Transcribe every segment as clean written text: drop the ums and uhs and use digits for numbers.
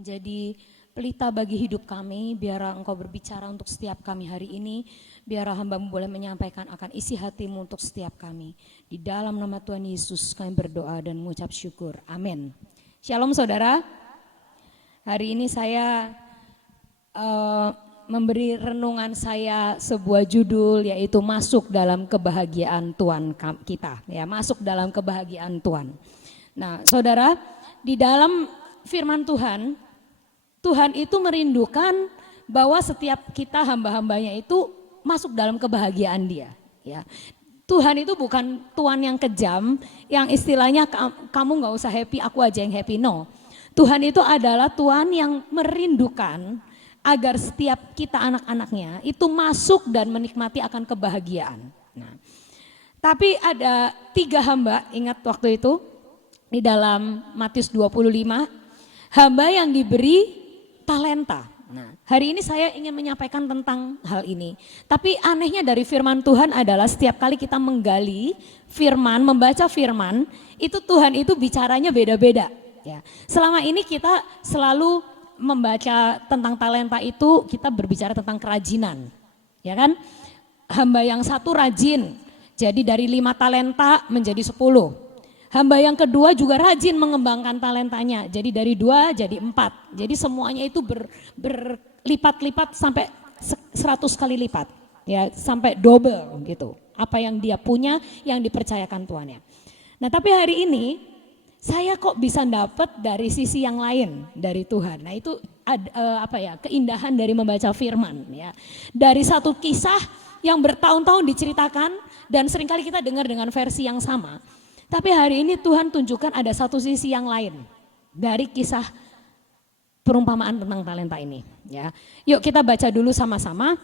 menjadi pelita bagi hidup kami. Biarlah Engkau berbicara untuk setiap kami hari ini. Biarlah hamba-Mu boleh menyampaikan akan isi hati-Mu untuk setiap kami. Di dalam nama Tuhan Yesus kami berdoa dan mengucap syukur. Amin. Shalom saudara. Hari ini saya memberi renungan saya sebuah judul, yaitu masuk dalam kebahagiaan Tuhan kita. Ya, masuk dalam kebahagiaan Tuhan. Nah saudara, di dalam firman Tuhan, Tuhan itu merindukan bahwa setiap kita hamba-hambanya itu masuk dalam kebahagiaan Dia. Ya. Tuhan itu bukan Tuhan yang kejam, yang istilahnya kamu gak usah happy, aku aja yang happy. No, Tuhan itu adalah Tuhan yang merindukan agar setiap kita anak-anaknya itu masuk dan menikmati akan kebahagiaan. Nah, tapi ada 3 hamba, ingat waktu itu di dalam Matius 25, hamba yang diberi talenta. Nah, hari ini saya ingin menyampaikan tentang hal ini. Tapi anehnya dari firman Tuhan adalah setiap kali kita menggali firman, membaca firman, itu Tuhan itu bicaranya beda-beda. Ya. Selama ini kita selalu membaca tentang talenta itu, kita berbicara tentang kerajinan. Ya kan? Hamba yang satu rajin, jadi dari 5 talenta menjadi 10. Hamba yang kedua juga rajin mengembangkan talentanya, jadi dari 2 jadi 4. Jadi semuanya itu berlipat-lipat sampai 100 kali lipat, ya sampai double gitu. Apa yang dia punya, yang dipercayakan Tuhannya. Nah tapi hari ini saya kok bisa dapat dari sisi yang lain dari Tuhan. Nah itu keindahan dari membaca firman. Ya. Dari satu kisah yang bertahun-tahun diceritakan dan seringkali kita dengar dengan versi yang sama. Tapi hari ini Tuhan tunjukkan ada satu sisi yang lain dari kisah perumpamaan tentang talenta ini. Ya. Yuk kita baca dulu sama-sama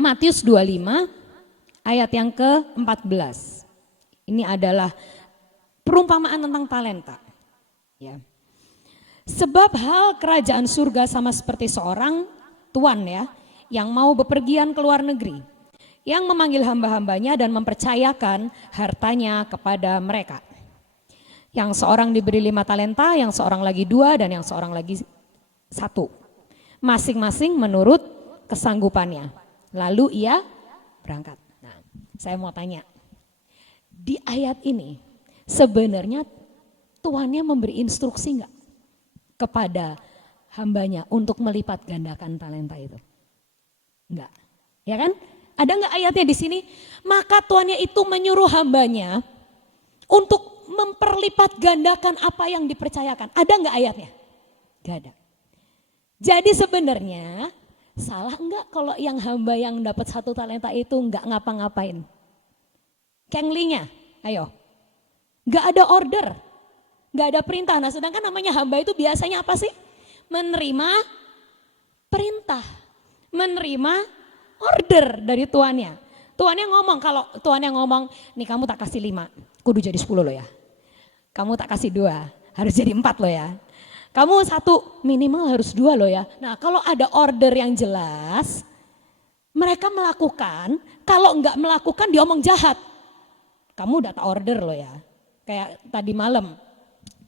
Matius 25 ayat yang ke-14. Ini adalah perumpamaan tentang talenta. Ya. Sebab hal kerajaan surga sama seperti seorang tuan ya yang mau bepergian ke luar negeri, yang memanggil hamba-hambanya dan mempercayakan hartanya kepada mereka. Yang seorang diberi 5 talenta, yang seorang lagi 2, dan yang seorang lagi 1. Masing-masing menurut kesanggupannya. Lalu ia berangkat. Nah, saya mau tanya, di ayat ini sebenarnya tuannya memberi instruksi enggak kepada hambanya untuk melipat gandakan talenta itu? Enggak, ya kan? Ada enggak ayatnya di sini? Maka tuannya itu menyuruh hambanya untuk memperlipat gandakan apa yang dipercayakan. Ada enggak ayatnya? Enggak ada. Jadi sebenarnya salah enggak kalau yang hamba yang dapat 1 talenta itu enggak ngapa-ngapain? Kenglinya, ayo. Enggak ada order, enggak ada perintah. Nah sedangkan namanya hamba itu biasanya apa sih? Menerima perintah, menerima order dari tuannya. Tuannya ngomong, kalau tuannya ngomong, nih kamu tak kasih 5, kudu jadi 10 loh ya. Kamu tak kasih 2, harus jadi 4 loh ya. Kamu 1, minimal harus 2 loh ya. Nah kalau ada order yang jelas, mereka melakukan. Kalau enggak melakukan diomong jahat. Kamu udah tak order loh ya. Kayak tadi malam,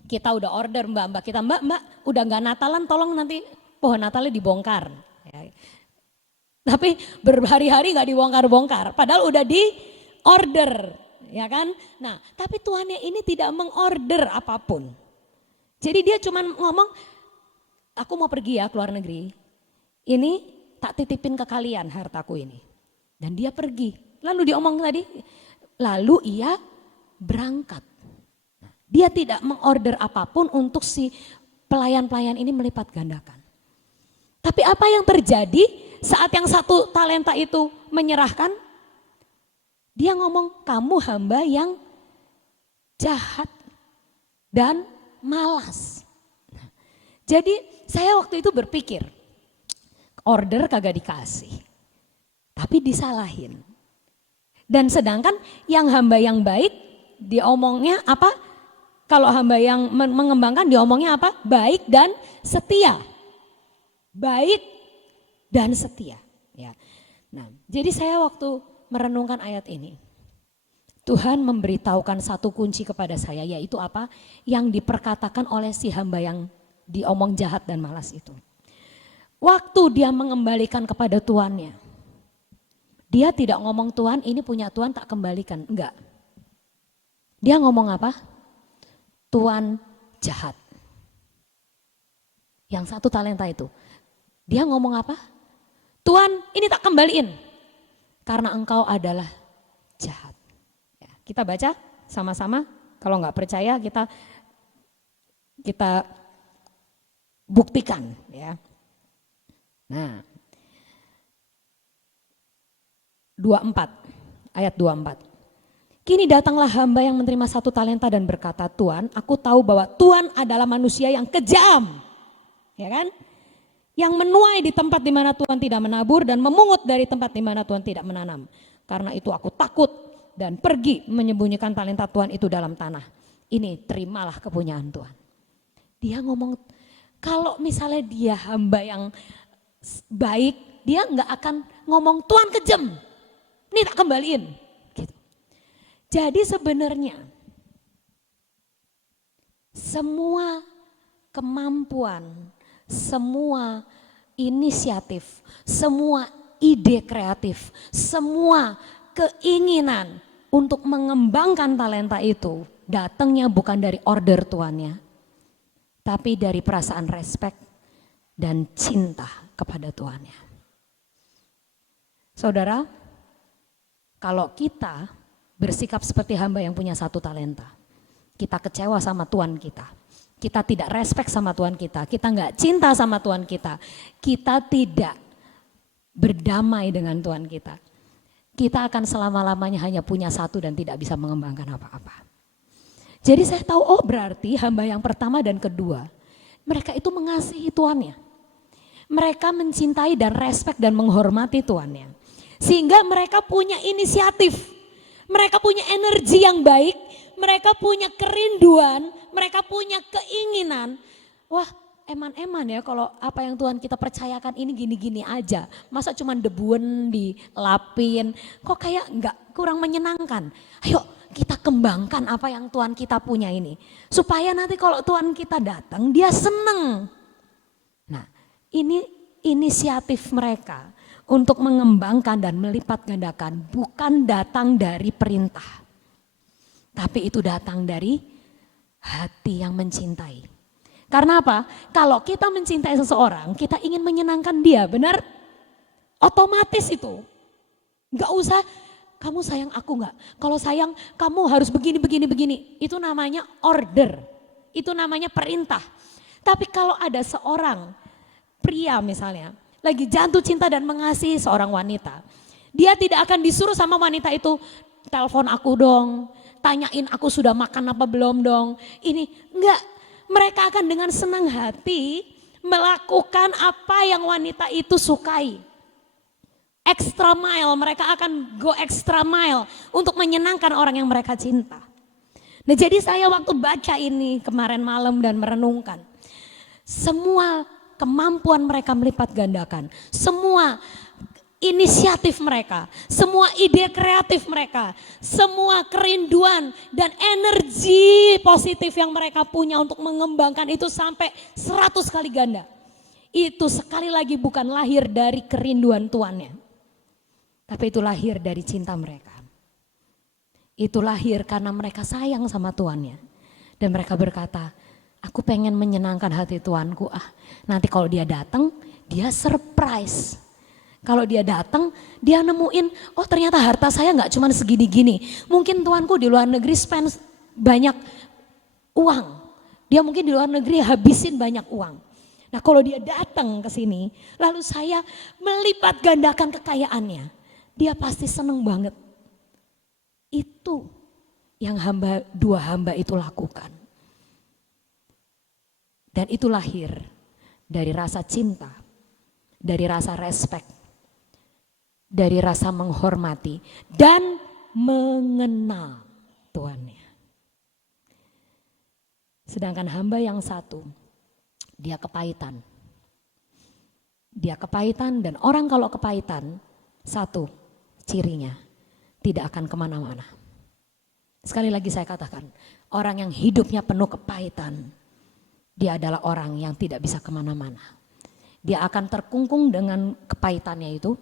kita udah order mbak-mbak kita, mbak udah enggak Natalan, tolong nanti pohon Natalnya dibongkar. Ya. Tapi berhari-hari gak dibongkar-bongkar, padahal udah di order, ya kan? Nah, tapi tuannya ini tidak mengorder apapun. Jadi dia cuma ngomong, aku mau pergi ya ke luar negeri, ini tak titipin ke kalian hartaku ini. Dan dia pergi, lalu dia omong tadi, lalu ia berangkat. Dia tidak mengorder apapun untuk si pelayan-pelayan ini melipat gandakan. Tapi apa yang terjadi? Saat yang 1 talenta itu menyerahkan, dia ngomong, kamu hamba yang jahat dan malas. Jadi saya waktu itu berpikir, order kagak dikasih, tapi disalahin. Dan sedangkan yang hamba yang baik, diomongnya apa? Kalau hamba yang mengembangkan diomongnya apa? Baik dan setia. Baik dan setia. Ya. Nah, jadi saya waktu merenungkan ayat ini, Tuhan memberitahukan satu kunci kepada saya, yaitu apa? Yang diperkatakan oleh si hamba yang diomong jahat dan malas itu. Waktu dia mengembalikan kepada tuannya, dia tidak ngomong Tuhan ini punya Tuhan tak kembalikan, enggak. Dia ngomong apa? Tuan jahat. Yang 1 talenta itu. Dia ngomong apa? Tuan ini tak kembaliin karena engkau adalah jahat. Ya, kita baca sama-sama, kalau nggak percaya kita buktikan ya. Nah, 24, ayat 24. Kini datanglah hamba yang menerima 1 talenta dan berkata, Tuan, aku tahu bahwa Tuan adalah manusia yang kejam, ya kan? Yang menuai di tempat di mana Tuhan tidak menabur dan memungut dari tempat di mana Tuhan tidak menanam. Karena itu aku takut dan pergi menyembunyikan talenta Tuhan itu dalam tanah. Ini terimalah kepunyaan Tuhan. Dia ngomong, kalau misalnya dia hamba yang baik, dia nggak akan ngomong Tuhan kejam, ini tak kembaliin. Gitu. Jadi sebenarnya semua kemampuan, semua inisiatif, semua ide kreatif, semua keinginan untuk mengembangkan talenta itu datangnya bukan dari order tuannya, tapi dari perasaan respect dan cinta kepada tuannya. Saudara, kalau kita bersikap seperti hamba yang punya 1 talenta, kita kecewa sama Tuhan kita tidak respect sama Tuhan kita nggak cinta sama Tuhan kita tidak berdamai dengan Tuhan kita akan selama-lamanya hanya punya 1 dan tidak bisa mengembangkan apa-apa. Jadi saya tahu, oh berarti hamba yang pertama dan kedua, mereka itu mengasihi tuannya. Mereka mencintai dan respect dan menghormati tuannya. Sehingga mereka punya inisiatif, mereka punya energi yang baik, mereka punya kerinduan, mereka punya keinginan. Wah, eman-eman ya kalau apa yang Tuhan kita percayakan ini gini-gini aja. Masa cuma debuan dilapin, kok kayak enggak kurang menyenangkan. Ayo kita kembangkan apa yang Tuhan kita punya ini. Supaya nanti kalau Tuhan kita datang dia seneng. Nah, ini inisiatif mereka untuk mengembangkan dan melipat gandakan bukan datang dari perintah. Tapi itu datang dari hati yang mencintai. Karena apa? Kalau kita mencintai seseorang, kita ingin menyenangkan dia, benar? Otomatis itu. Gak usah, kamu sayang aku gak? Kalau sayang kamu harus begini, begini, begini. Itu namanya order. Itu namanya perintah. Tapi kalau ada seorang pria misalnya, lagi jatuh cinta dan mengasihi seorang wanita. Dia tidak akan disuruh sama wanita itu, telepon aku dong, tanyain aku sudah makan apa belum dong. Ini enggak, mereka akan dengan senang hati melakukan apa yang wanita itu sukai. Extra mile, mereka akan go extra mile untuk menyenangkan orang yang mereka cinta. Nah jadi saya waktu baca ini kemarin malam dan merenungkan, semua kemampuan mereka melipat gandakan, semua inisiatif mereka, semua ide kreatif mereka, semua kerinduan dan energi positif yang mereka punya untuk mengembangkan itu sampai 100 kali ganda. Itu sekali lagi bukan lahir dari kerinduan tuannya, tapi itu lahir dari cinta mereka. Itu lahir karena mereka sayang sama tuannya. Dan mereka berkata, aku pengen menyenangkan hati tuanku. Nanti kalau dia datang, dia surprise. Kalau dia datang, dia nemuin, oh ternyata harta saya nggak cuma segini-gini. Mungkin tuanku di luar negeri spend banyak uang. Dia mungkin di luar negeri habisin banyak uang. Nah kalau dia datang ke sini, lalu saya melipat gandakan kekayaannya. Dia pasti seneng banget. Itu yang dua hamba itu lakukan. Dan itu lahir dari rasa cinta, dari rasa respect, dari rasa menghormati dan mengenal tuannya. Sedangkan hamba yang satu, dia kepahitan. Dia kepahitan dan orang kalau kepahitan, satu cirinya tidak akan kemana-mana. Sekali lagi saya katakan, orang yang hidupnya penuh kepahitan, dia adalah orang yang tidak bisa kemana-mana. Dia akan terkungkung dengan kepahitannya itu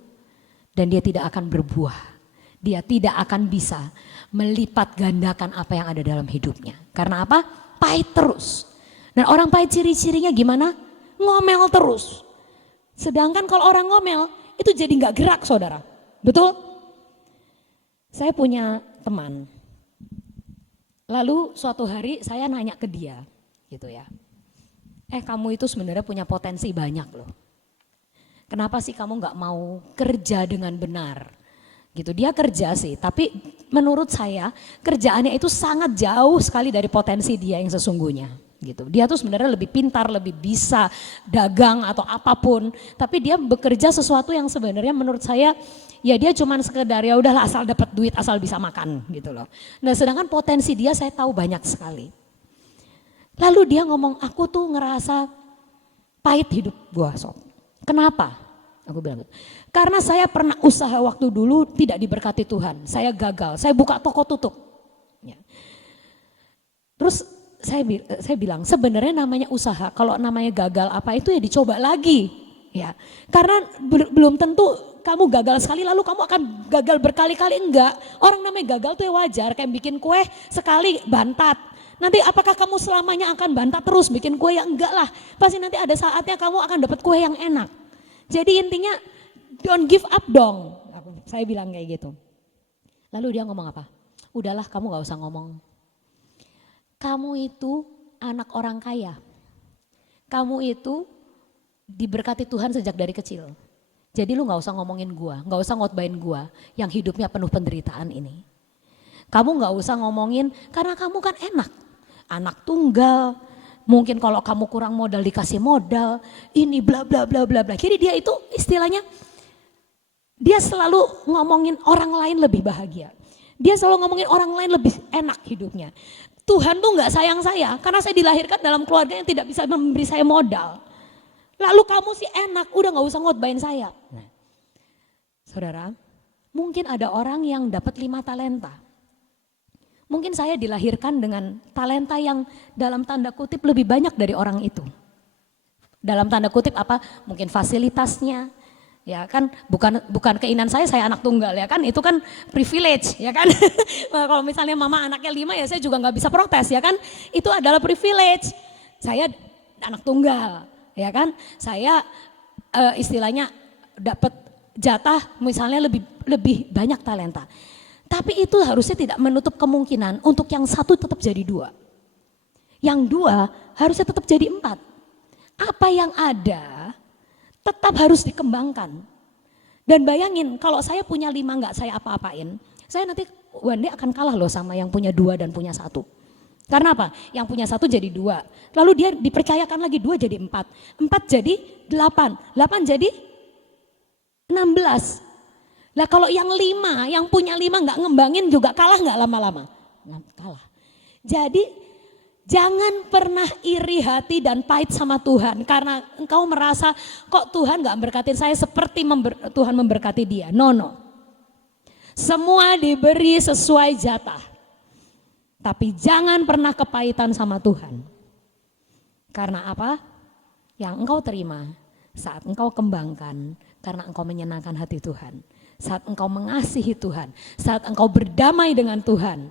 dan dia tidak akan berbuah. Dia tidak akan bisa melipat gandakan apa yang ada dalam hidupnya. Karena apa? Pahit terus. Dan orang pahit ciri-cirinya gimana? Ngomel terus. Sedangkan kalau orang ngomel itu jadi gak gerak saudara. Betul? Saya punya teman. Lalu suatu hari saya nanya ke dia gitu ya. Kamu itu sebenarnya punya potensi banyak loh. Kenapa sih kamu gak mau kerja dengan benar? Gitu, dia kerja sih, tapi menurut saya kerjaannya itu sangat jauh sekali dari potensi dia yang sesungguhnya. Gitu. Dia tuh sebenarnya lebih pintar, lebih bisa dagang atau apapun, tapi dia bekerja sesuatu yang sebenarnya menurut saya ya dia cuman sekedar ya udahlah asal dapat duit, asal bisa makan gitu loh. Nah, sedangkan potensi dia saya tahu banyak sekali. Lalu dia ngomong, aku tuh ngerasa pahit hidup gua sob. Kenapa? Aku bilang gitu. Karena saya pernah usaha waktu dulu tidak diberkati Tuhan. Saya gagal, saya buka toko tutup. Ya. Terus saya bilang sebenarnya namanya usaha, kalau namanya gagal apa itu ya dicoba lagi. Ya, karena belum tentu kamu gagal sekali lalu kamu akan gagal berkali-kali, enggak. Orang namanya gagal tuh ya wajar, kayak bikin kue sekali bantat. Nanti apakah kamu selamanya akan bantat terus bikin kue? Ya enggak lah, pasti nanti ada saatnya kamu akan dapat kue yang enak. Jadi intinya don't give up dong, saya bilang kayak gitu. Lalu dia ngomong apa? Udahlah kamu gak usah ngomong. Kamu itu anak orang kaya. Kamu itu diberkati Tuhan sejak dari kecil. Jadi lu gak usah ngomongin gua, gak usah ngotbain gua yang hidupnya penuh penderitaan ini. Kamu gak usah ngomongin karena kamu kan enak. Anak tunggal, mungkin kalau kamu kurang modal dikasih modal, ini bla bla bla bla bla. Jadi dia itu istilahnya dia selalu ngomongin orang lain lebih bahagia. Dia selalu ngomongin orang lain lebih enak hidupnya. Tuhan tuh gak sayang saya karena saya dilahirkan dalam keluarga yang tidak bisa memberi saya modal. Lalu kamu sih enak, udah gak usah ngotbain saya. Nah, saudara, mungkin ada orang yang dapat 5 talenta. Mungkin saya dilahirkan dengan talenta yang dalam tanda kutip lebih banyak dari orang itu. Dalam tanda kutip apa? Mungkin fasilitasnya, ya kan bukan keinginan saya anak tunggal ya kan, itu kan privilege ya kan. Kalau misalnya mama anaknya 5 ya saya juga nggak bisa protes ya kan, itu adalah privilege. Saya anak tunggal ya kan, saya istilahnya dapat jatah misalnya lebih banyak talenta. Tapi itu harusnya tidak menutup kemungkinan untuk yang satu tetap jadi 2. Yang 2 harusnya tetap jadi 4. Apa yang ada tetap harus dikembangkan. Dan bayangin kalau saya punya 5 nggak saya apa-apain, saya nanti one day akan kalah loh sama yang punya 2 dan punya 1. Karena apa? Yang punya 1 jadi 2. Lalu dia dipercayakan lagi 2 jadi 4. 4 jadi 8. 8 jadi 16. Lah kalau yang 5, yang punya 5 nggak ngembangin juga kalah nggak lama-lama? Kalah. Jadi jangan pernah iri hati dan pahit sama Tuhan karena engkau merasa kok Tuhan nggak memberkati saya seperti Tuhan memberkati dia. No. Semua diberi sesuai jatah. Tapi jangan pernah kepahitan sama Tuhan. Karena apa? Yang engkau terima saat engkau kembangkan karena engkau menyenangkan hati Tuhan. Saat engkau mengasihi Tuhan, saat engkau berdamai dengan Tuhan,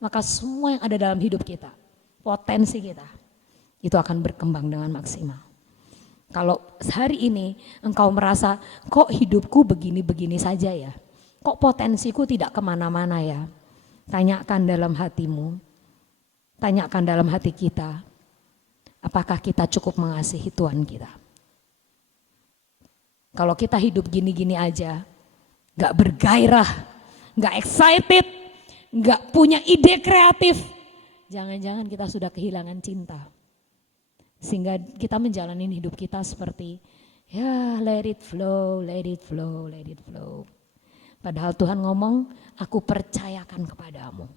maka semua yang ada dalam hidup kita, potensi kita, itu akan berkembang dengan maksimal. Kalau hari ini engkau merasa, kok hidupku begini-begini saja ya, kok potensiku tidak kemana-mana ya, tanyakan dalam hatimu, tanyakan dalam hati kita, apakah kita cukup mengasihi Tuhan kita. Kalau kita hidup gini-gini aja, gak bergairah, gak excited, gak punya ide kreatif, jangan-jangan kita sudah kehilangan cinta. Sehingga kita menjalani hidup kita seperti ya let it flow, let it flow, let it flow. Padahal Tuhan ngomong, aku percayakan kepadamu.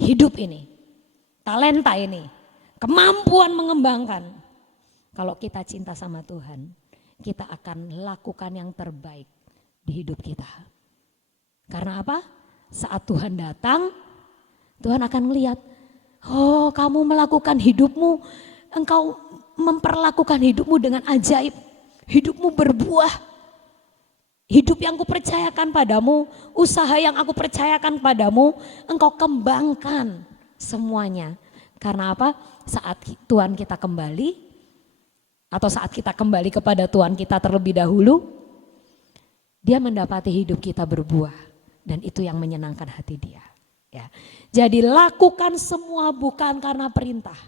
Hidup ini, talenta ini, kemampuan mengembangkan. Kalau kita cinta sama Tuhan, kita akan lakukan yang terbaik di hidup kita. Karena apa? Saat Tuhan datang, Tuhan akan melihat, oh kamu melakukan hidupmu Engkau memperlakukan hidupmu dengan ajaib. Hidupmu berbuah. Hidup yang kupercayakan padamu, usaha yang aku percayakan padamu, engkau kembangkan semuanya. Karena apa? Saat Tuhan kita kembali, atau saat kita kembali kepada Tuhan kita terlebih dahulu, dia mendapati hidup kita berbuah. Dan itu yang menyenangkan hati dia. Ya. Jadi lakukan semua bukan karena perintah.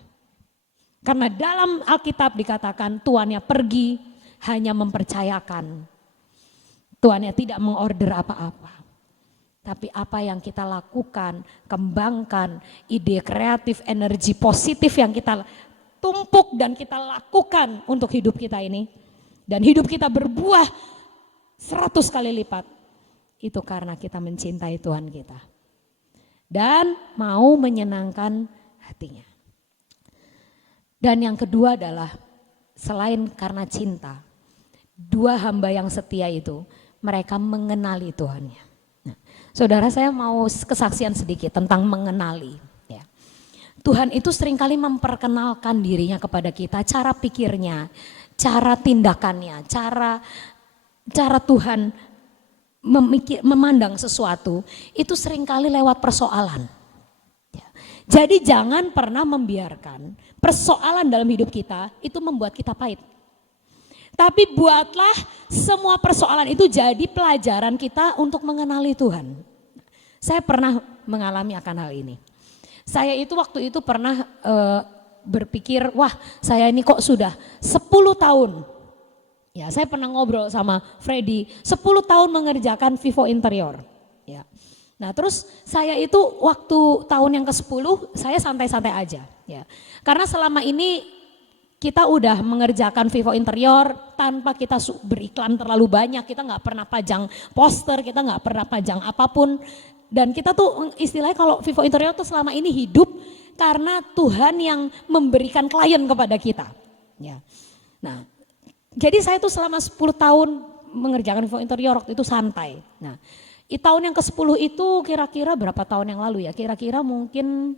Karena dalam Alkitab dikatakan tuannya pergi hanya mempercayakan. Tuannya tidak mengorder apa-apa. Tapi apa yang kita lakukan, kembangkan ide kreatif, energi positif yang kita tumpuk dan kita lakukan untuk hidup kita ini. Dan hidup kita berbuah 100 kali lipat. Itu karena kita mencintai Tuhan kita. Dan mau menyenangkan hatinya. Dan yang kedua adalah selain karena cinta, dua hamba yang setia itu mereka mengenali Tuhannya. Nah, saudara, saya mau kesaksian sedikit tentang mengenali. Ya. Tuhan itu seringkali memperkenalkan dirinya kepada kita, cara pikirnya, cara tindakannya, cara Tuhan memandang sesuatu itu seringkali lewat persoalan. Jadi jangan pernah membiarkan persoalan dalam hidup kita itu membuat kita pahit. Tapi buatlah semua persoalan itu jadi pelajaran kita untuk mengenali Tuhan. Saya pernah mengalami akan hal ini. Saya itu waktu itu pernah berpikir, wah saya ini kok sudah 10 tahun. Ya, saya pernah ngobrol sama Freddy, 10 tahun mengerjakan Vivo Interior. Ya. Nah terus saya itu waktu tahun yang ke-10 saya santai-santai aja ya. Karena selama ini kita udah mengerjakan Vivo Interior tanpa kita beriklan terlalu banyak, kita nggak pernah pajang poster, kita nggak pernah pajang apapun. Dan kita tuh istilahnya kalau Vivo Interior tuh selama ini hidup karena Tuhan yang memberikan klien kepada kita. Ya. Nah jadi saya tuh selama 10 tahun mengerjakan Vivo Interior waktu itu santai. Nah di tahun yang ke-10 itu kira-kira berapa tahun yang lalu ya? Kira-kira mungkin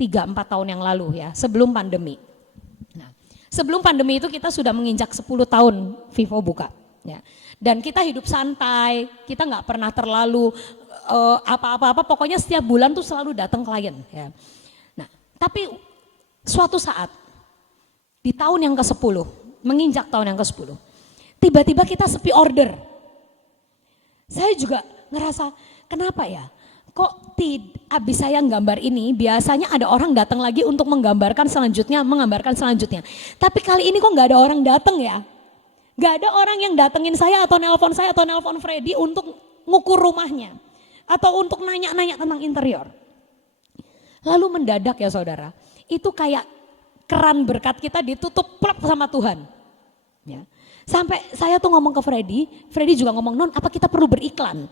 3-4 tahun yang lalu ya, sebelum pandemi. Nah, sebelum pandemi itu kita sudah menginjak 10 tahun Vivo buka. Ya. Dan kita hidup santai, kita nggak pernah terlalu apa-apa, pokoknya setiap bulan tuh selalu datang klien. Ya. Nah, tapi suatu saat di tahun yang ke-10, menginjak tahun yang ke-10, tiba-tiba kita sepi order. Saya juga ngerasa kenapa ya kok abis saya gambar ini biasanya ada orang datang lagi untuk menggambarkan selanjutnya. Tapi kali ini kok nggak ada orang datang ya. Nggak ada orang yang datengin saya atau nelpon Freddy untuk ngukur rumahnya. Atau untuk nanya-nanya tentang interior. Lalu mendadak ya saudara, itu kayak keran berkat kita ditutup plak sama Tuhan. Ya. Sampai saya tuh ngomong ke Freddy juga ngomong, non apa kita perlu beriklan?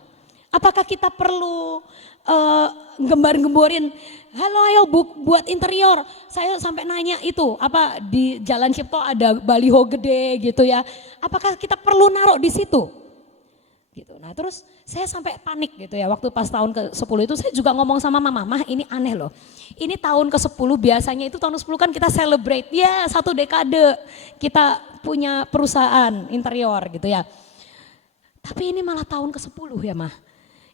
Apakah kita perlu gembar-gemborin, halo ayo buat interior. Saya sampai nanya itu, apa di Jalan Cipto ada baliho gede gitu ya. Apakah kita perlu naruh di situ? Gitu. Nah terus saya sampai panik gitu ya, waktu pas tahun ke-10 itu saya juga ngomong sama mama, ini aneh loh. Ini tahun ke-10 biasanya itu tahun ke-10 kan kita celebrate, ya 1 dekade kita punya perusahaan interior gitu ya. Tapi ini malah tahun ke-10 ya mah.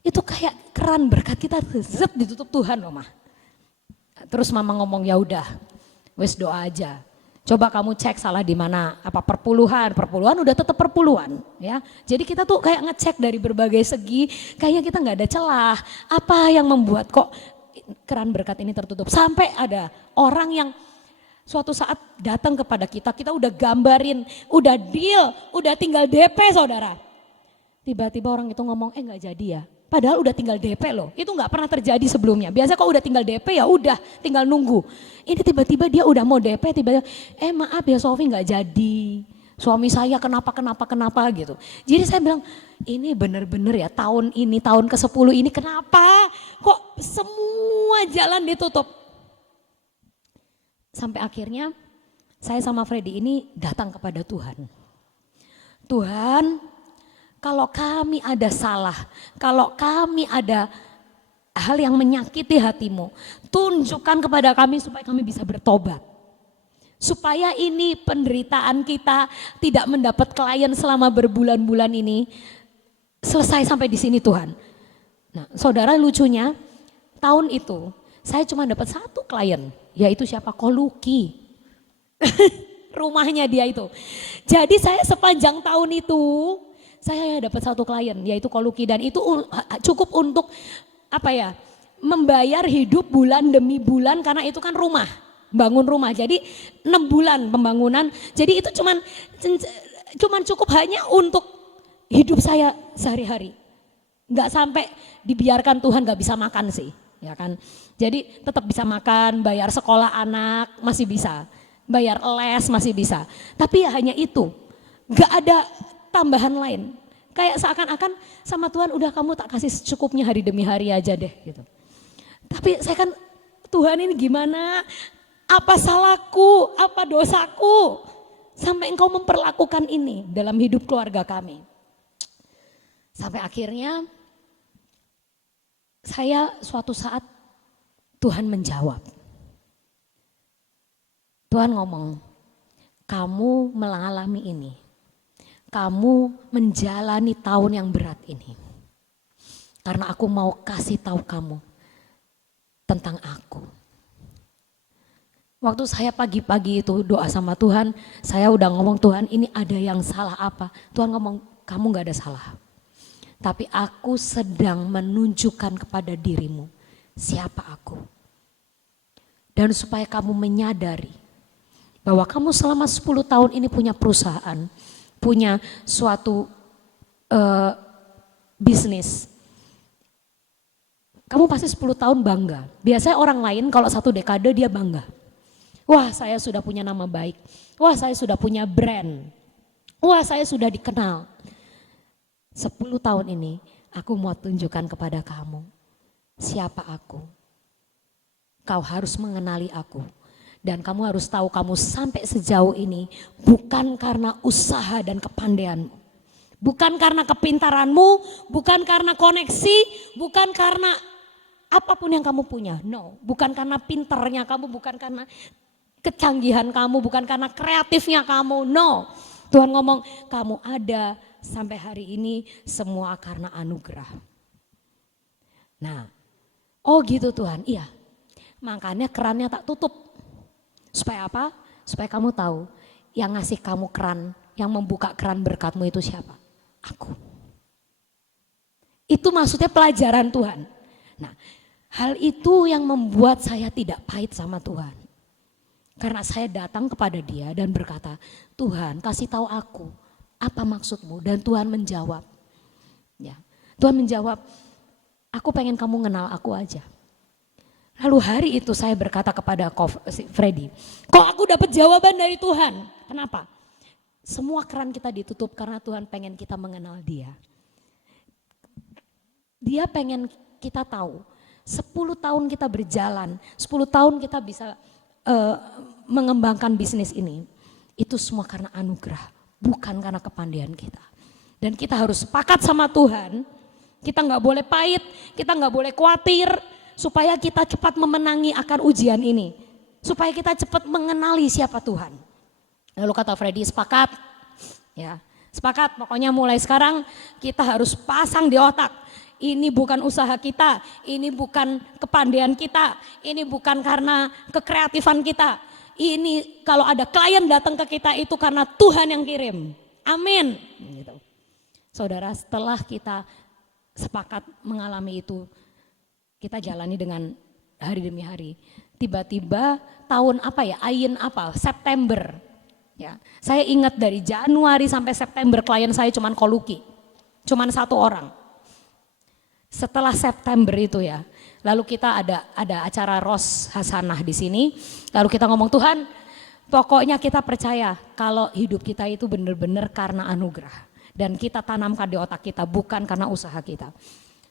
Itu kayak keran berkat kita zep ditutup Tuhan loh mah. Terus mama ngomong ya udah, wes doa aja. Coba kamu cek salah di mana, apa perpuluhan udah tetap perpuluhan ya. Jadi kita tuh kayak ngecek dari berbagai segi, kayaknya kita nggak ada celah. Apa yang membuat kok keran berkat ini tertutup? Sampai ada orang yang suatu saat datang kepada kita udah gambarin, udah deal, udah tinggal DP saudara. Tiba-tiba orang itu ngomong, nggak jadi ya. Padahal udah tinggal DP loh, itu nggak pernah terjadi sebelumnya. Biasa kok udah tinggal DP ya udah tinggal nunggu. Ini tiba-tiba dia udah mau DP, tiba-tiba maaf ya Sofi nggak jadi. Suami saya kenapa gitu. Jadi saya bilang ini bener-bener ya tahun ini, tahun ke-10 ini kenapa kok semua jalan ditutup. Sampai akhirnya saya sama Freddy ini datang kepada Tuhan. Tuhan, kalau kami ada salah, kalau kami ada hal yang menyakiti hatimu, tunjukkan kepada kami supaya kami bisa bertobat. Supaya ini penderitaan kita tidak mendapat klien selama berbulan-bulan ini selesai sampai di sini Tuhan. Nah, saudara, lucunya tahun itu saya cuma dapat satu klien, yaitu siapa? Koluki. Rumahnya dia itu. Jadi saya sepanjang tahun itu saya dapat satu klien, yaitu Koluki, dan itu cukup untuk apa ya? Membayar hidup bulan demi bulan, karena itu kan rumah. Bangun rumah, jadi 6 bulan pembangunan, jadi itu cuman cukup hanya untuk hidup saya sehari-hari, nggak sampai dibiarkan Tuhan nggak bisa makan sih, ya kan? Jadi tetap bisa makan, bayar sekolah anak masih bisa, bayar les masih bisa, tapi ya hanya itu, nggak ada tambahan lain. Kayak seakan-akan sama Tuhan, udah kamu tak kasih secukupnya hari demi hari aja deh gitu. Tapi saya kan, Tuhan ini gimana? Apa salahku, apa dosaku, sampai engkau memperlakukan ini dalam hidup keluarga kami. Sampai akhirnya saya suatu saat Tuhan menjawab. Tuhan ngomong, kamu mengalami ini, kamu menjalani tahun yang berat ini. Karena aku mau kasih tahu kamu tentang aku. Waktu saya pagi-pagi itu doa sama Tuhan, saya udah ngomong, Tuhan ini ada yang salah apa? Tuhan ngomong, kamu gak ada salah. Tapi aku sedang menunjukkan kepada dirimu siapa aku. Dan supaya kamu menyadari bahwa kamu selama 10 tahun ini punya perusahaan, punya suatu bisnis. Kamu pasti 10 tahun bangga. Biasanya orang lain kalau 1 dekade dia bangga. Wah, saya sudah punya nama baik. Wah, saya sudah punya brand. Wah, saya sudah dikenal. 10 tahun ini aku mau tunjukkan kepada kamu siapa aku. Kau harus mengenali aku. Dan kamu harus tahu kamu sampai sejauh ini bukan karena usaha dan kepandaianmu. Bukan karena kepintaranmu, bukan karena koneksi, bukan karena apapun yang kamu punya. No, bukan karena pinternya kamu, bukan karena kecanggihan kamu, bukan karena kreatifnya kamu, no. Tuhan ngomong, kamu ada sampai hari ini semua karena anugerah. Nah, oh gitu Tuhan, iya. Makanya kerannya tak tutup. Supaya apa? Supaya kamu tahu, yang ngasih kamu keran, yang membuka keran berkatmu itu siapa? Aku. Itu maksudnya pelajaran Tuhan. Nah, hal itu yang membuat saya tidak pahit sama Tuhan. Karena saya datang kepada dia dan berkata, Tuhan kasih tahu aku apa maksudmu, dan Tuhan menjawab. Ya, Tuhan menjawab, aku pengen kamu kenal aku aja. Lalu hari itu saya berkata kepada Freddy, kok aku dapat jawaban dari Tuhan? Kenapa? Semua keran kita ditutup karena Tuhan pengen kita mengenal dia. Dia pengen kita tahu, 10 tahun kita berjalan, 10 tahun kita bisa mengembangkan bisnis ini, itu semua karena anugerah, bukan karena kepandaian kita. Dan kita harus sepakat sama Tuhan, kita nggak boleh pahit, kita nggak boleh khawatir, supaya kita cepat memenangi akan ujian ini, supaya kita cepat mengenali siapa Tuhan. Lalu kata Freddy, sepakat, ya sepakat. Pokoknya mulai sekarang kita harus pasang di otak. Ini bukan usaha kita, ini bukan kepandaian kita, ini bukan karena kekreatifan kita. Ini kalau ada klien datang ke kita itu karena Tuhan yang kirim. Amin. Gitu. Saudara, setelah kita sepakat mengalami itu, kita jalani dengan hari demi hari. Tiba-tiba tahun apa ya, Ayin apa, September. Ya, saya ingat dari Januari sampai September klien saya cuman Koluki, cuman 1 orang. Setelah September itu ya, lalu kita ada acara Ros Hasanah di sini. Lalu kita ngomong, Tuhan, pokoknya kita percaya kalau hidup kita itu benar-benar karena anugerah, dan kita tanamkan di otak kita bukan karena usaha kita.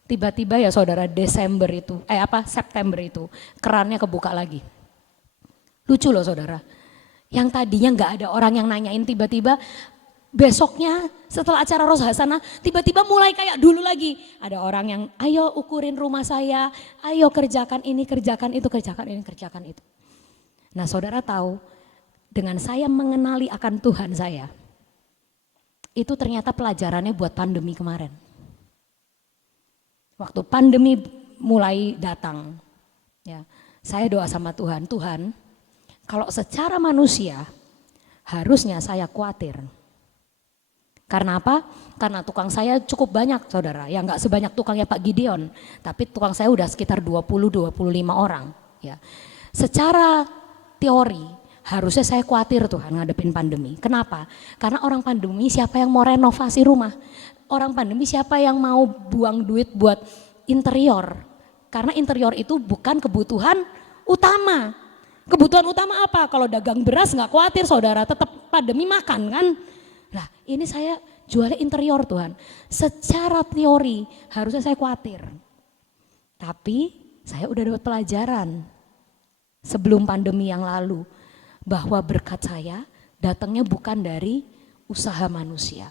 Tiba-tiba ya saudara, September itu kerannya kebuka lagi. Lucu loh saudara. Yang tadinya nggak ada orang yang nanyain, tiba-tiba besoknya setelah acara Ros Hasanah, tiba-tiba mulai kayak dulu lagi. Ada orang yang, ayo ukurin rumah saya, ayo kerjakan ini, kerjakan itu, kerjakan ini, kerjakan itu. Nah saudara tahu, dengan saya mengenali akan Tuhan saya, itu ternyata pelajarannya buat pandemi kemarin. Waktu pandemi mulai datang, ya, saya doa sama Tuhan, Tuhan, kalau secara manusia harusnya saya khawatir. Karena apa? Karena tukang saya cukup banyak, saudara. Ya nggak sebanyak tukangnya Pak Gideon, tapi tukang saya udah sekitar 20-25 orang. Ya. Secara teori harusnya saya khawatir Tuhan ngadepin pandemi. Kenapa? Karena orang pandemi siapa yang mau renovasi rumah? Orang pandemi siapa yang mau buang duit buat interior? Karena interior itu bukan kebutuhan utama. Kebutuhan utama apa? Kalau dagang beras nggak khawatir saudara, tetap pandemi makan kan? Nah ini saya jualnya interior Tuhan. Secara teori harusnya saya khawatir. Tapi saya udah dapat pelajaran sebelum pandemi yang lalu. Bahwa berkat saya datangnya bukan dari usaha manusia.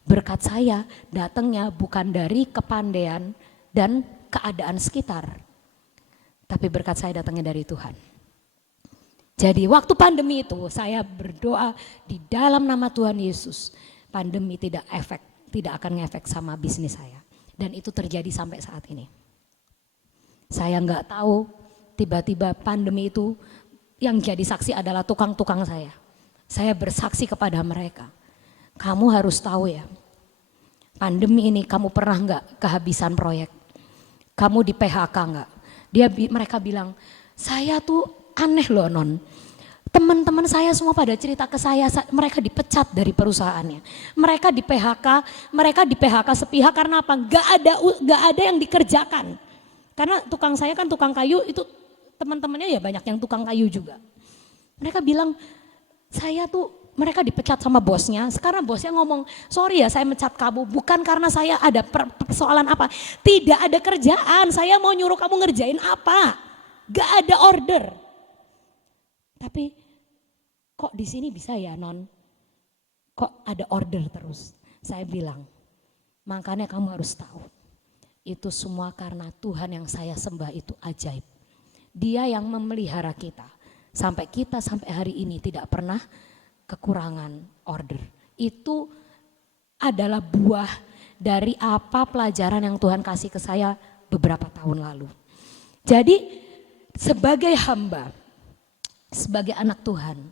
Berkat saya datangnya bukan dari kepandaian dan keadaan sekitar. Tapi berkat saya datangnya dari Tuhan. Jadi waktu pandemi itu saya berdoa di dalam nama Tuhan Yesus. Pandemi tidak akan ngefek sama bisnis saya. Dan itu terjadi sampai saat ini. Saya nggak tahu tiba-tiba pandemi itu yang jadi saksi adalah tukang-tukang saya. Saya bersaksi kepada mereka. Kamu harus tahu ya, pandemi ini kamu pernah nggak kehabisan proyek? Kamu di PHK nggak? Mereka bilang, saya tuh aneh loh non. Teman-teman saya semua pada cerita ke saya, mereka dipecat dari perusahaannya. Mereka di PHK sepihak karena apa? Gak ada yang dikerjakan. Karena tukang saya kan tukang kayu itu teman-temannya ya banyak yang tukang kayu juga. Mereka bilang, mereka dipecat sama bosnya. Sekarang bosnya ngomong, sorry ya saya mecat kamu, bukan karena saya ada persoalan apa. Tidak ada kerjaan, saya mau nyuruh kamu ngerjain apa. Gak ada order. Tapi kok di sini bisa ya non? Kok ada order terus? Saya bilang, makanya kamu harus tahu. Itu semua karena Tuhan yang saya sembah itu ajaib. Dia yang memelihara kita. Sampai hari ini tidak pernah kekurangan order. Itu adalah buah dari apa pelajaran yang Tuhan kasih ke saya beberapa tahun lalu. Jadi sebagai hamba, sebagai anak Tuhan,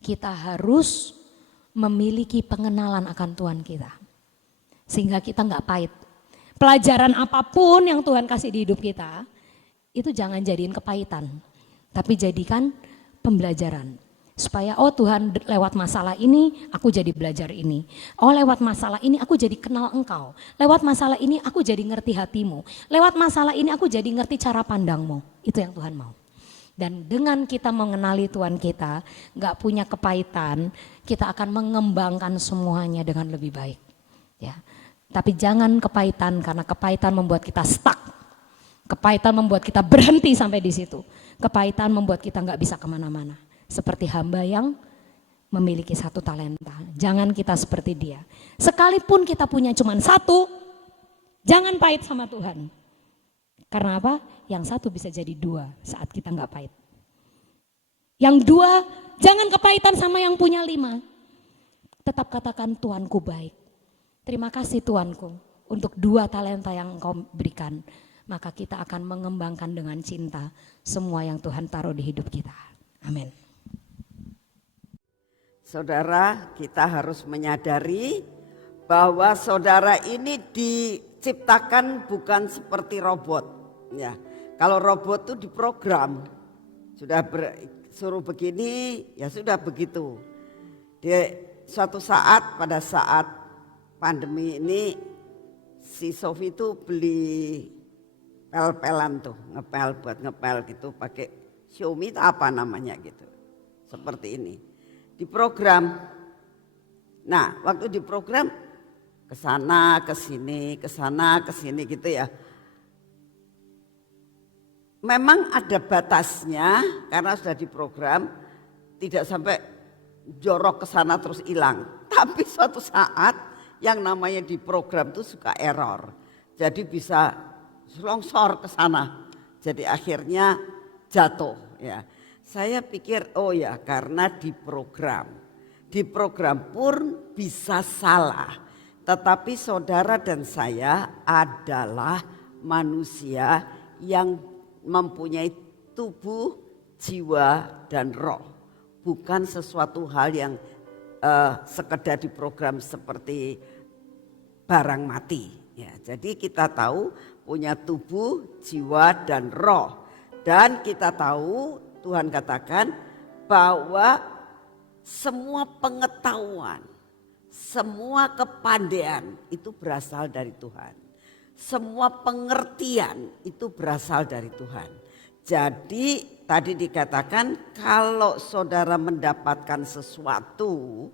kita harus memiliki pengenalan akan Tuhan kita. Sehingga kita nggak pahit. Pelajaran apapun yang Tuhan kasih di hidup kita, itu jangan jadiin kepahitan. Tapi jadikan pembelajaran. Supaya Tuhan lewat masalah ini aku jadi belajar ini. Lewat masalah ini aku jadi kenal engkau. Lewat masalah ini aku jadi ngerti hatimu. Lewat masalah ini aku jadi ngerti cara pandangmu. Itu yang Tuhan mau. Dan dengan kita mengenali Tuhan kita, gak punya kepahitan, kita akan mengembangkan semuanya dengan lebih baik. Ya. Tapi jangan kepahitan, karena kepahitan membuat kita stuck. Kepahitan membuat kita berhenti sampai di situ. Kepahitan membuat kita gak bisa kemana-mana. Seperti hamba yang memiliki 1 talenta. Jangan kita seperti dia. Sekalipun kita punya cuma 1, jangan pahit sama Tuhan. Karena apa? Yang 1 bisa jadi 2 saat kita gak pahit. Yang 2, jangan kepahitan sama yang punya 5. Tetap katakan Tuanku baik. Terima kasih Tuanku untuk 2 talenta yang Engkau berikan. Maka kita akan mengembangkan dengan cinta semua yang Tuhan taruh di hidup kita. Amin. Saudara, kita harus menyadari bahwa saudara ini diciptakan bukan seperti robot. Ya, kalau robot itu diprogram, sudah suruh begini, ya sudah begitu. Dia suatu saat pada saat pandemi ini, si Sofi itu beli pel-pelan tuh, ngepel gitu, pakai Xiaomi itu apa namanya gitu, seperti ini. Diprogram. Nah, waktu diprogram kesana kesini gitu ya. Memang ada batasnya karena sudah diprogram, tidak sampai jorok kesana terus hilang. Tapi suatu saat yang namanya diprogram itu suka error. Jadi bisa longsor ke sana. Jadi akhirnya jatuh ya. Saya pikir oh ya karena diprogram. Diprogram pun bisa salah. Tetapi saudara dan saya adalah manusia yang mempunyai tubuh, jiwa, dan roh. Bukan sesuatu hal yang sekedar diprogram seperti barang mati. Ya, jadi kita tahu punya tubuh, jiwa, dan roh. Dan kita tahu Tuhan katakan bahwa semua pengetahuan, semua kepandaian itu berasal dari Tuhan. Semua pengertian itu berasal dari Tuhan. Jadi tadi dikatakan kalau saudara mendapatkan sesuatu,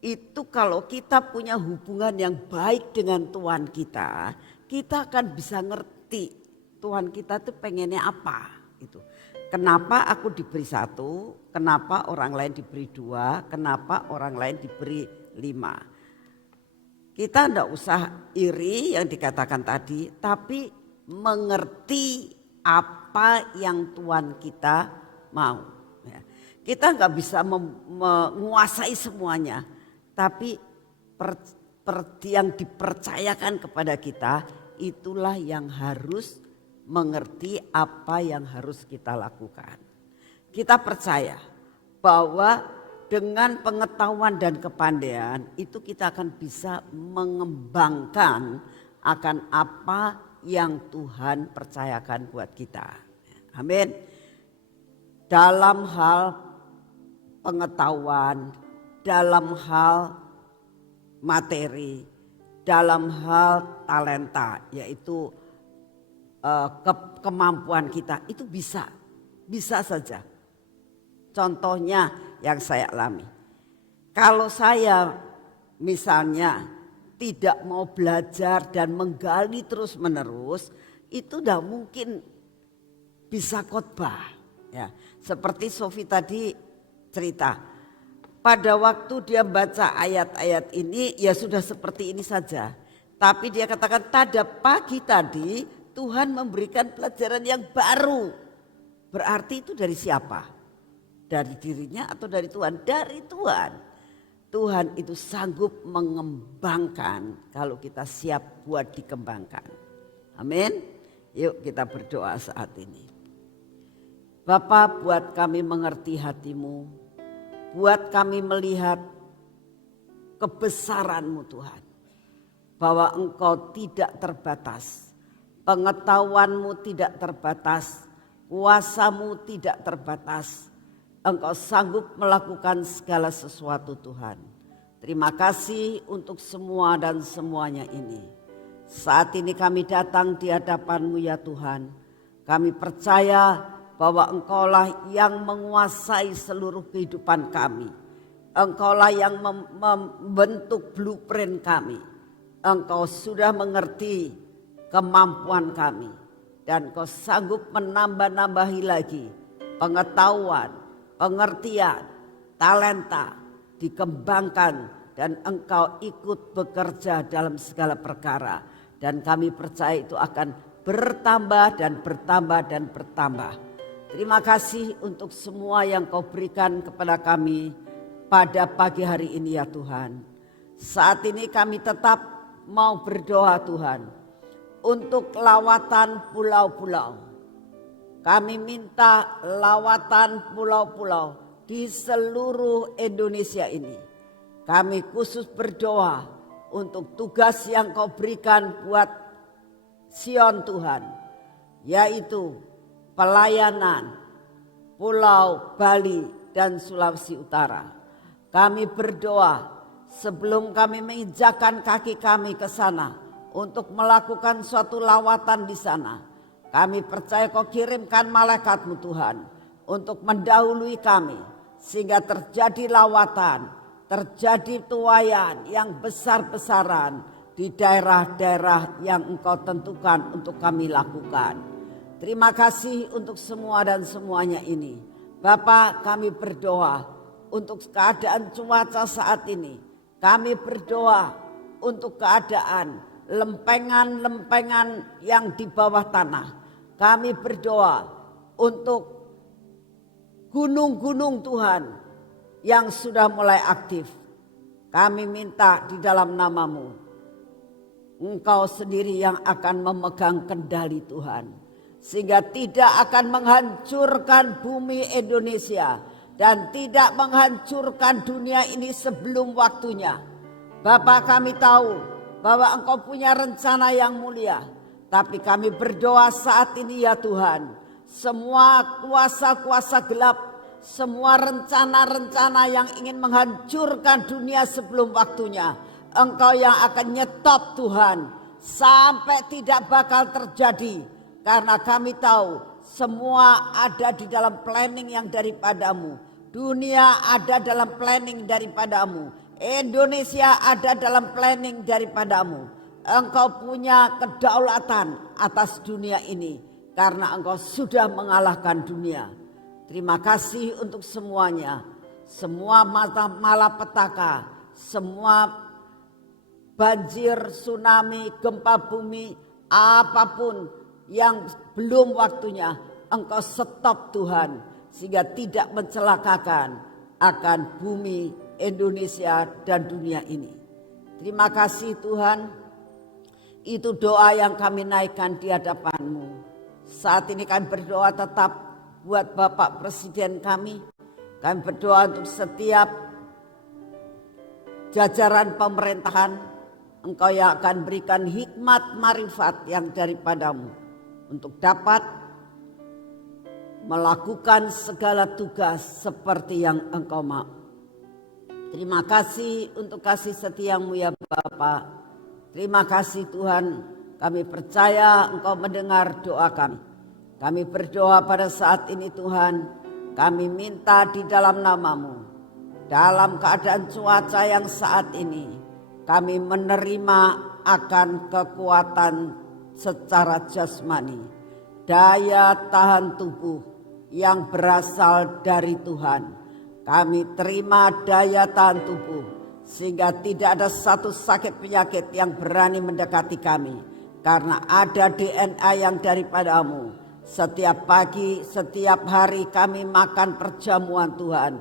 itu kalau kita punya hubungan yang baik dengan Tuhan kita akan bisa ngerti Tuhan kita tuh pengennya apa. Itu. Kenapa aku diberi 1, kenapa orang lain diberi 2, kenapa orang lain diberi 5. Kita enggak usah iri yang dikatakan tadi, tapi mengerti apa yang Tuhan kita mau. Kita enggak bisa menguasai semuanya, tapi yang dipercayakan kepada kita itulah yang harus mengerti apa yang harus kita lakukan. Kita percaya bahwa dengan pengetahuan dan kepandaian itu kita akan bisa mengembangkan akan apa yang Tuhan percayakan buat kita. Amin. Dalam hal pengetahuan, dalam hal materi, dalam hal talenta, yaitu kemampuan kita itu bisa saja. Contohnya yang saya alami, kalau saya misalnya tidak mau belajar dan menggali terus menerus, itu tidak mungkin bisa khotbah. Ya, seperti Sofi tadi cerita, pada waktu dia baca ayat-ayat ini ya sudah seperti ini saja. Tapi dia katakan pada pagi tadi Tuhan memberikan pelajaran yang baru. Berarti itu dari siapa? Dari dirinya atau dari Tuhan? Dari Tuhan. Tuhan itu sanggup mengembangkan kalau kita siap buat dikembangkan. Amin. Yuk kita berdoa saat ini. Bapa, buat kami mengerti hatimu. Buat kami melihat kebesaran-Mu Tuhan. Bahwa Engkau tidak terbatas. Pengetahuan-Mu tidak terbatas, kuasa-Mu tidak terbatas. Engkau sanggup melakukan segala sesuatu Tuhan. Terima kasih untuk semua dan semuanya ini. Saat ini kami datang di hadapan-Mu ya Tuhan. Kami percaya bahwa Engkaulah yang menguasai seluruh kehidupan kami. Engkaulah yang membentuk blueprint kami. Engkau sudah mengerti kemampuan kami dan Kau sanggup menambah-nambahi lagi pengetahuan, pengertian, talenta dikembangkan dan Engkau ikut bekerja dalam segala perkara dan kami percaya itu akan bertambah dan bertambah dan bertambah. Terima kasih untuk semua yang Kau berikan kepada kami pada pagi hari ini ya Tuhan. Saat ini kami tetap mau berdoa Tuhan. Untuk lawatan pulau-pulau. Kami minta lawatan pulau-pulau di seluruh Indonesia ini. Kami khusus berdoa untuk tugas yang Kau berikan buat Sion Tuhan. Yaitu pelayanan Pulau Bali dan Sulawesi Utara. Kami berdoa sebelum kami menginjakkan kaki kami ke sana. Untuk melakukan suatu lawatan di sana. Kami percaya Kau kirimkan malaikat-Mu Tuhan. Untuk mendahului kami. Sehingga terjadi lawatan. Terjadi tuaian yang besar-besaran. Di daerah-daerah yang Engkau tentukan untuk kami lakukan. Terima kasih untuk semua dan semuanya ini. Bapa, kami berdoa untuk keadaan cuaca saat ini. Kami berdoa untuk keadaan lempengan-lempengan yang di bawah tanah. Kami berdoa untuk gunung-gunung Tuhan yang sudah mulai aktif. Kami minta di dalam nama-Mu, Engkau sendiri yang akan memegang kendali Tuhan. Sehingga tidak akan menghancurkan bumi Indonesia dan tidak menghancurkan dunia ini sebelum waktunya. Bapa, kami tahu bahwa Engkau punya rencana yang mulia. Tapi kami berdoa saat ini ya Tuhan, semua kuasa-kuasa gelap, semua rencana-rencana yang ingin menghancurkan dunia sebelum waktunya, Engkau yang akan nyetop Tuhan, sampai tidak bakal terjadi. Karena kami tahu semua ada di dalam planning yang daripadamu. Dunia ada dalam planning daripadamu. Indonesia ada dalam planning daripadamu. Engkau punya kedaulatan atas dunia ini. Karena engkau sudah mengalahkan dunia. Terima kasih untuk semuanya. Semua malapetaka, semua banjir, tsunami, gempa bumi, apapun yang belum waktunya, engkau stop Tuhan. Sehingga tidak mencelakakan akan bumi Indonesia dan dunia ini. Terima kasih Tuhan. Itu doa yang kami naikkan di hadapan-Mu. Saat ini kami berdoa tetap buat Bapak Presiden kami. Kami berdoa untuk setiap jajaran pemerintahan. Engkau yang akan berikan hikmat marifat yang daripadamu untuk dapat melakukan segala tugas seperti yang Engkau mau. Terima kasih untuk kasih setia-Mu ya Bapa. Terima kasih Tuhan, kami percaya Engkau mendengar doa kami. Kami berdoa pada saat ini Tuhan, kami minta di dalam nama-Mu. Dalam keadaan cuaca yang saat ini, kami menerima akan kekuatan secara jasmani, daya tahan tubuh yang berasal dari Tuhan. Kami terima daya tahan tubuh sehingga tidak ada satu sakit penyakit yang berani mendekati kami. Karena ada DNA yang daripadamu. Setiap pagi, setiap hari kami makan perjamuan Tuhan.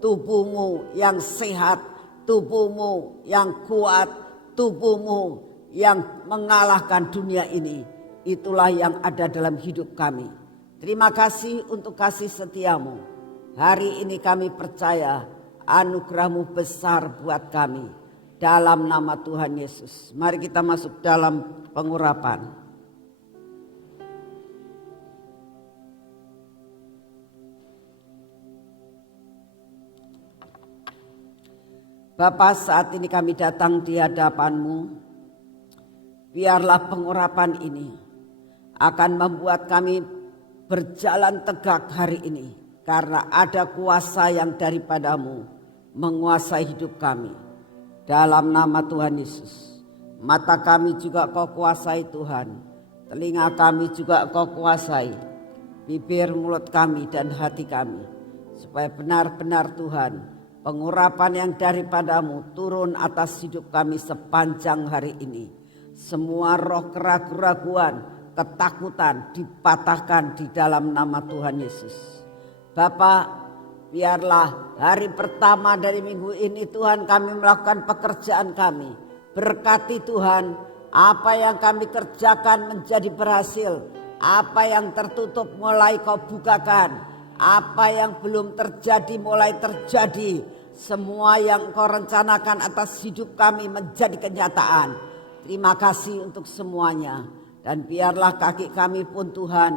Tubuhmu yang sehat, tubuhmu yang kuat, tubuhmu yang mengalahkan dunia ini. Itulah yang ada dalam hidup kami. Terima kasih untuk kasih setia-Mu. Hari ini kami percaya anugerah-Mu besar buat kami. Dalam nama Tuhan Yesus. Mari kita masuk dalam pengurapan. Bapa, saat ini kami datang di hadapan-Mu. Biarlah pengurapan ini akan membuat kami berjalan tegak hari ini. Karena ada kuasa yang daripadamu menguasai hidup kami. Dalam nama Tuhan Yesus. Mata kami juga Kau kuasai Tuhan. Telinga kami juga Kau kuasai. Bibir, mulut kami dan hati kami. Supaya benar-benar Tuhan, pengurapan yang daripadamu turun atas hidup kami sepanjang hari ini. Semua roh keraguan, ketakutan dipatahkan di dalam nama Tuhan Yesus. Bapak, biarlah hari pertama dari minggu ini Tuhan kami melakukan pekerjaan kami. Berkati Tuhan, apa yang kami kerjakan menjadi berhasil. Apa yang tertutup mulai Kau bukakan. Apa yang belum terjadi mulai terjadi. Semua yang Kau rencanakan atas hidup kami menjadi kenyataan. Terima kasih untuk semuanya. Dan biarlah kaki kami pun Tuhan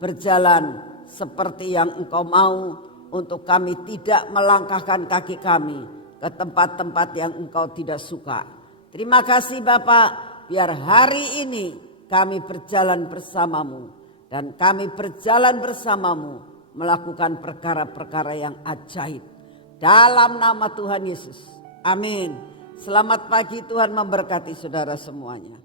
berjalan seperti yang Engkau mau, untuk kami tidak melangkahkan kaki kami ke tempat-tempat yang Engkau tidak suka. Terima kasih Bapak, biar hari ini kami berjalan bersama-Mu. Dan kami berjalan bersama-Mu melakukan perkara-perkara yang ajaib. Dalam nama Tuhan Yesus. Amin. Selamat pagi, Tuhan memberkati saudara semuanya.